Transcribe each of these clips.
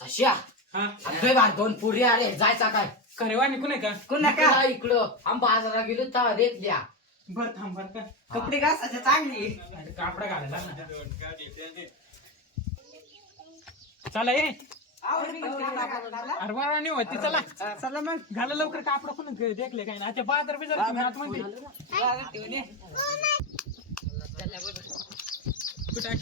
सश्या हा. अरे बा दोन पुरी आले जायचा काय? करेवानी कुणी का? कुणा का इकडं आम बाजारात गेलो तर रेतल्या बर थांब बर का? कपडे घासायचे चांगली. कापडा घालायला ना. चला ये. अरे बरं नाही होती चला चला मग घाला लवकर कापडा पण देखले काय ना बाजार बिजार तुम्ही आतमध्ये कुठं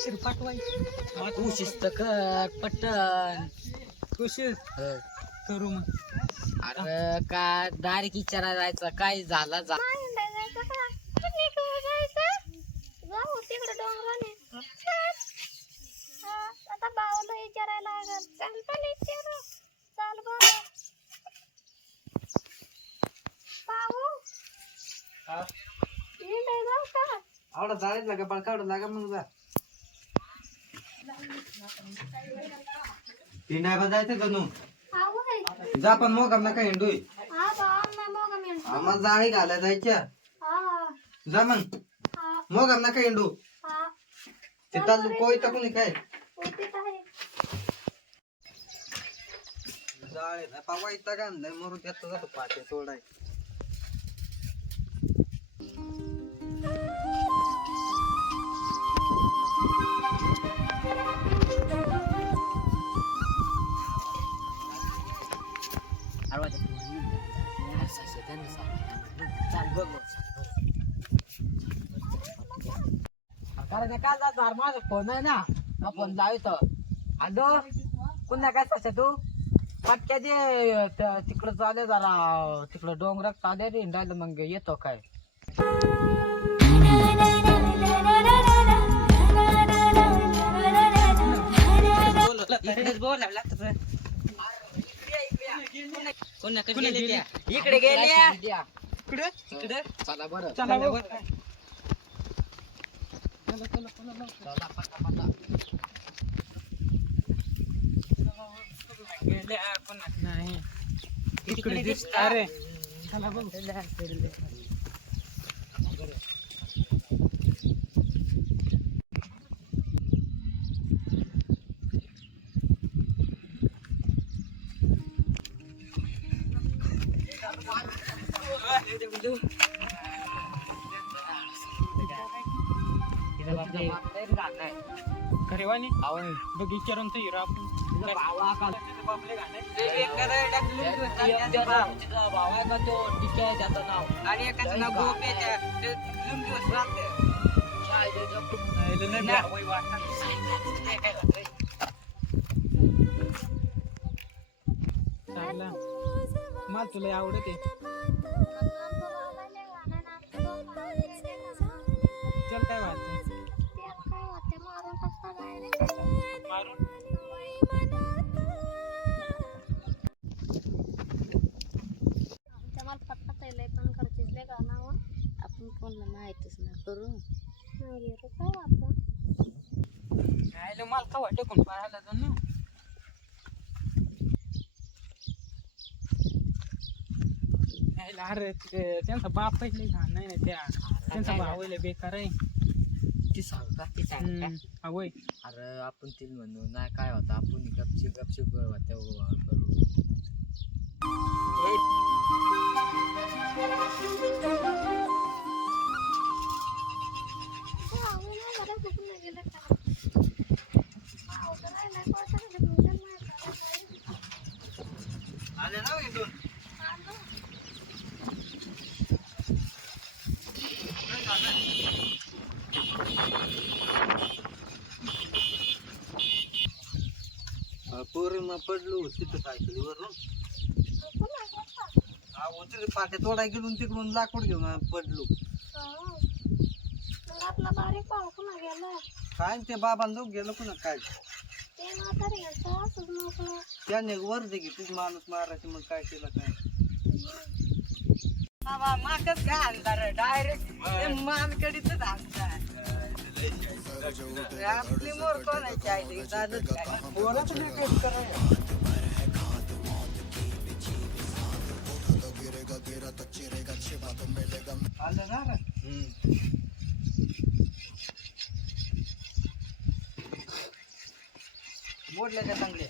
तू शिस्त कर पटन. कशी करू मग. अरे काय डायरेक्ट विचारा जायचं काय झालं जा. जाऊ तिकडे डोंगराने. आता भावाला विचारायला लागल. चाल पण विचारू चाल बरं. भाऊ हिंडाय जाऊ का? आवडा जाळीत लागा पण काढू लागा मग जा. हिंडाय बा जायचं जणू जा पण मग हा मी म्हणतो आम्हाला जाळी घालाय जायच्या. हा जा मग. हा. मग काय हिंडू? हा. ते तालू कोय टाकून काय? जाळे पावा इथं का आणलंय मरू त्यात जातो पाटे सोडाय कारण काय जाणार माझा फोन आहे ना हा फोन लावतो. हॅलो पुन्हा काय सश्या तू? पटक्या दे तिकडं चाले जरा तिकडं डोंगरात चाले रे हिंडायला मग येतो काय. इकडे गेल्या इकडे इकडे चला बरं. चला पण नाही. इकडे दिसत. अरे. चला बघ. करेवानी बघ विचारून तर हिरो आपण बापले घालाय आणि काय वाटत मारून मला पत्ता पहिलंय पण घरचीच लय गाणं आपण कोणाला माहितच नाही करू गेलो काय आपण खायला मला का वाटत कोण पाहायला जाऊन ना? खायला अरे ते- त्यांचा बाप पहिले घाण नाही ना त्या. त्यांचा भाऊ लय बेकार आहे. ती सांग का ती सांग का हम्म, हा वय अरे आपण तिला म्हणू नाही काय होतं आपण गपची गपची होत्या करू. गेलं का भाऊ तर राहिलाय, कोणाचं नाही घेतलं, त्यांना नाही करायचं. आले ना इथून आलो. पोरी मग पडलो तिथं सायकली वरून आपण नाही करता. पाट्या तोडाय गेलो तिकडून लाकूड घेऊन पडलो. आपला बारीक भाऊ कुणा गेला काय ते बाबा लोक गेलो कुणा काय? ते म्हातारी असंच मोकळं त्याने वर दे की तुझी माणूस मारायची मग काय केलं काय? बाबा माकच काय आणणार डायरेक्ट मानकडीच आणणार आपली मोर कोणाची आहे? काय पोराचं नाही काहीच करायचं. आलं ना रे? मोडले का चांगले?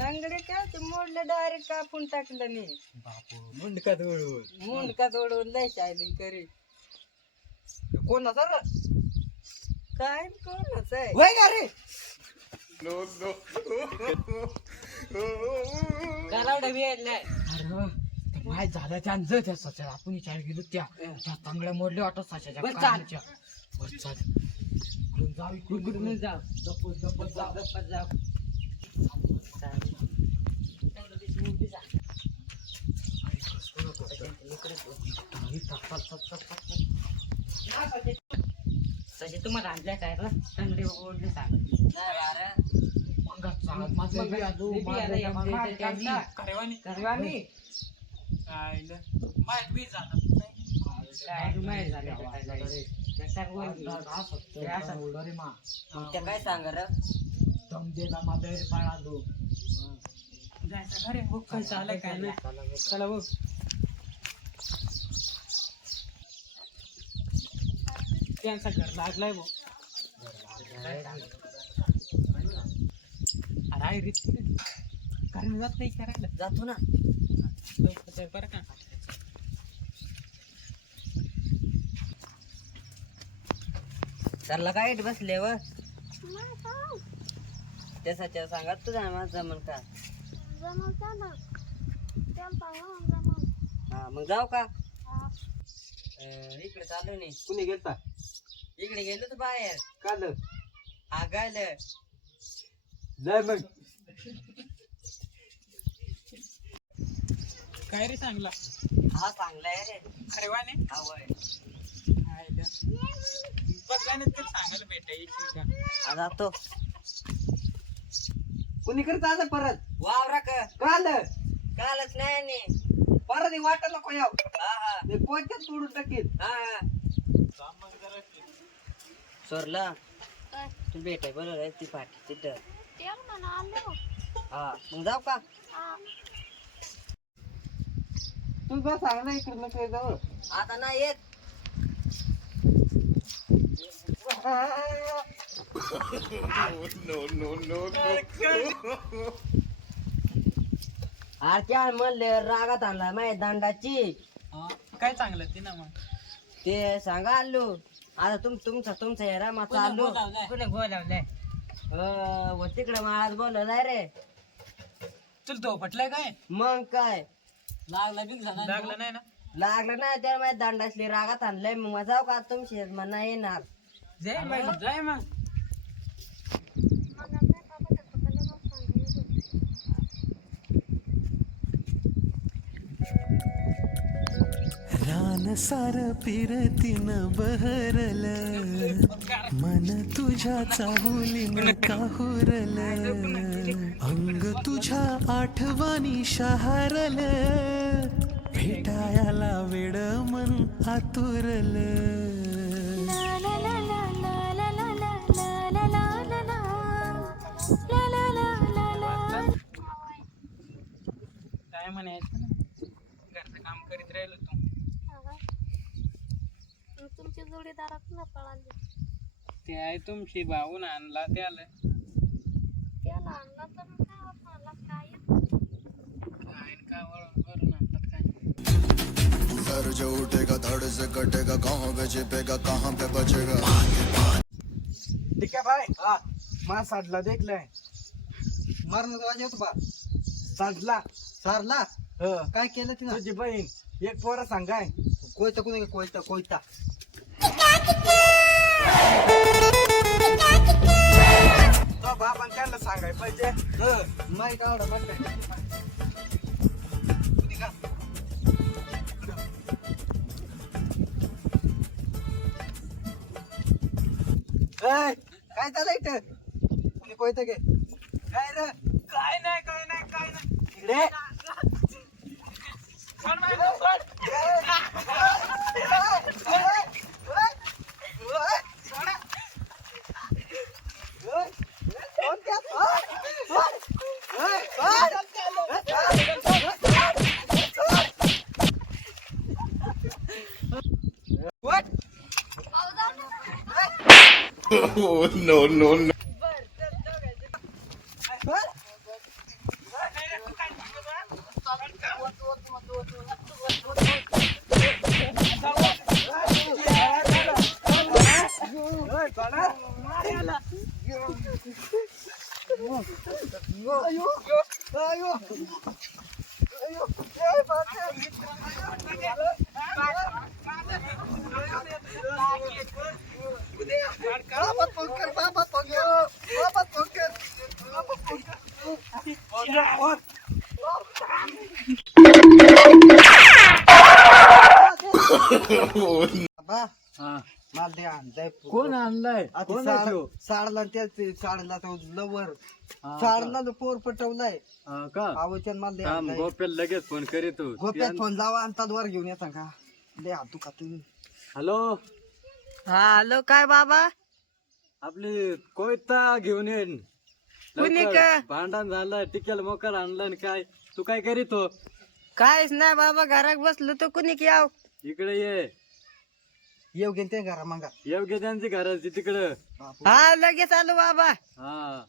चांगले काय ते मोडले डायरेक्ट कापून टाकलं नाही मुंडका धुळून मून का जोडून लय शायली करी कोणाचा रे काय कोणाच आहे? वय का रे? करावडा मिळालाय अरे माय झालं त्या त्या सच्या आपण विचार गेलो त्या. त्या चांगल्या मोडल्या वाटत साच्याच्या कानाच्या. बस चाल. इकडून जाऊ इकडून इकडून. जाऊ. गप्पच जाऊ गप्पच जाऊ तसे तुम्हाला आणल्या काय रे चांगले ओढले सांग. करेवानी. करवानी आईला माहीत बी झालं काय सांग र दम दिला माझ्या पाळा दो. जायचं बुक काय झालं काय नाही. चला बघ. त्यांचा घर लागलाय भाऊ अरे आहे रीत कारण जात नाही करायला. जातो ना. लवकर जाय बरं का? त्याला काय बसले व? नाही का त्याच्या सांगत तुझा माझा जमन का? त्याला सांगा जमल. हा मग जाऊ का? अं, इकडे चालू नाही. कुणी गेलता? इकडे गेलो तर बाहेर. काल? हा गायलं जाय मग. काय रे सांगला हा चांगलाय रे. अरे वाने हा वय. आईला बघायला तर सांगायला भेटायची का? हा जातो. कुणी करत आलं परत? वावरा का? काल कालच नाही नी. परत वाटत नको याव हा हा. ते कोणत्याच तोडून टाकील हा हा. सोरला काय? तू भेटाय बरोबर आहे ती पाठी तिथं आलो. हा मग जाऊ का? हा. तू जा सांग ना इकडे नको जाऊ. आता नाही येत. अरे त्या म्हणले रागात आणला माहिती दंडाची. हा, काय चांगलं ते ना मग. ते सांगा आलो आता तुम तुमचा तुमचा हे रामा चालू. कुणी बोलावलंय. व तिकडे महाराज बोलवलाय रे. तुला तो पटलाय काय? मग काय? लागलं नाही ना? लागलं नाही त्या माहिती दंडासली रागात आणलंय. मग जाऊ का तुमची म्हणा येणार. जय मग जय मग नाही बाबा त्या पप्पाला मग सांगायचं मन सार पिरतीन बहरल. मन तुझ्या चाहुलीन काहुरल. अंग तुझ्या आठवणी शहारल. भेटायला वेड मन आतुरल. काय म्हणायचं? ना घरचं काम करीत राहिलो तू तुमची जोडीदारात ना पळाली. ते आहे तुमची भाऊन आणला त्याला. त्याला आणला तर काय होत मला काय? काय न का वरून आणतात काय? सर जो उठेगा धड़ से कटेगा कहाँ पे छिपेगा कहाँ पे बचेगा? ठीक आहे भाई हा मा साडला देखलाय मरणाचा वाज येतो बा। साडला सारला? काय केलं तिने तुझी बहीण एक पोरं सांगाय. कोयता कुणी कोयता कोयता तो बापान त्यांना सांगाय पाहिजे माहीत आवडा म्हणताय कुणी का? ए, काय झालं इथं कुणी कोयता गे काय रे काय नाही काय नाही काय नाही इकडे બાબા પગ કર બાબા પગ બાબા बाबा मला ते आणलंय कोण आणलाय? कोण आहे? साडला त्या साडला तो लवर साडला तो पोर पटवलाय. हा का? आवचन मला ते थांब आणलंय. गोप्याला लगेच फोन करीतो गोप्यात फोन लावा आणि वर घेऊन येता का? हात तुम्ही? हॅलो? हा हॅलो काय बाबा? आपली कोयता घेऊन येईन. कुणी लवकर. का? भांडण झालं टिकेल मोकर आणलं आणि काय? तू काय करीतो काहीच नाही बाबा घरात बसलो तर कुणी की याव इकडे ये. येऊ घेऊन ते घरा मागा. योग्य त्यांची घराची तिकडं. हा लगेच आलो बाबा. हा.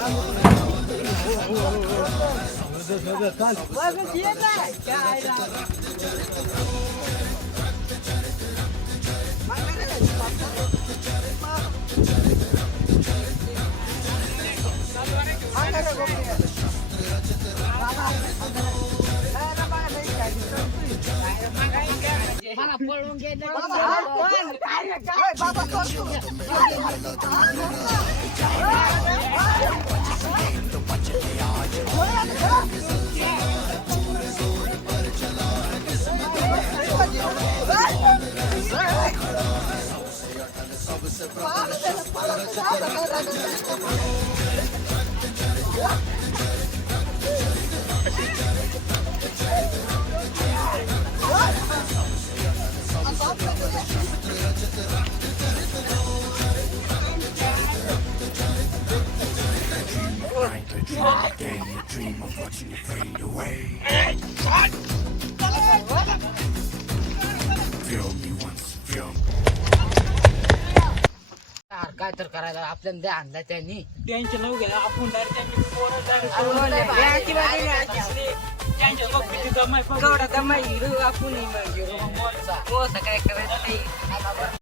यार, काय तर करायला आपल्याला द्या आणला त्यांनी टेन्शन नको घ्या आपण direct त्यांची पोरं direct अरे, पोरं direct बाकी बाकी त्यांच्या बघ किती दमाय बघ. आपण काय करायचं नाही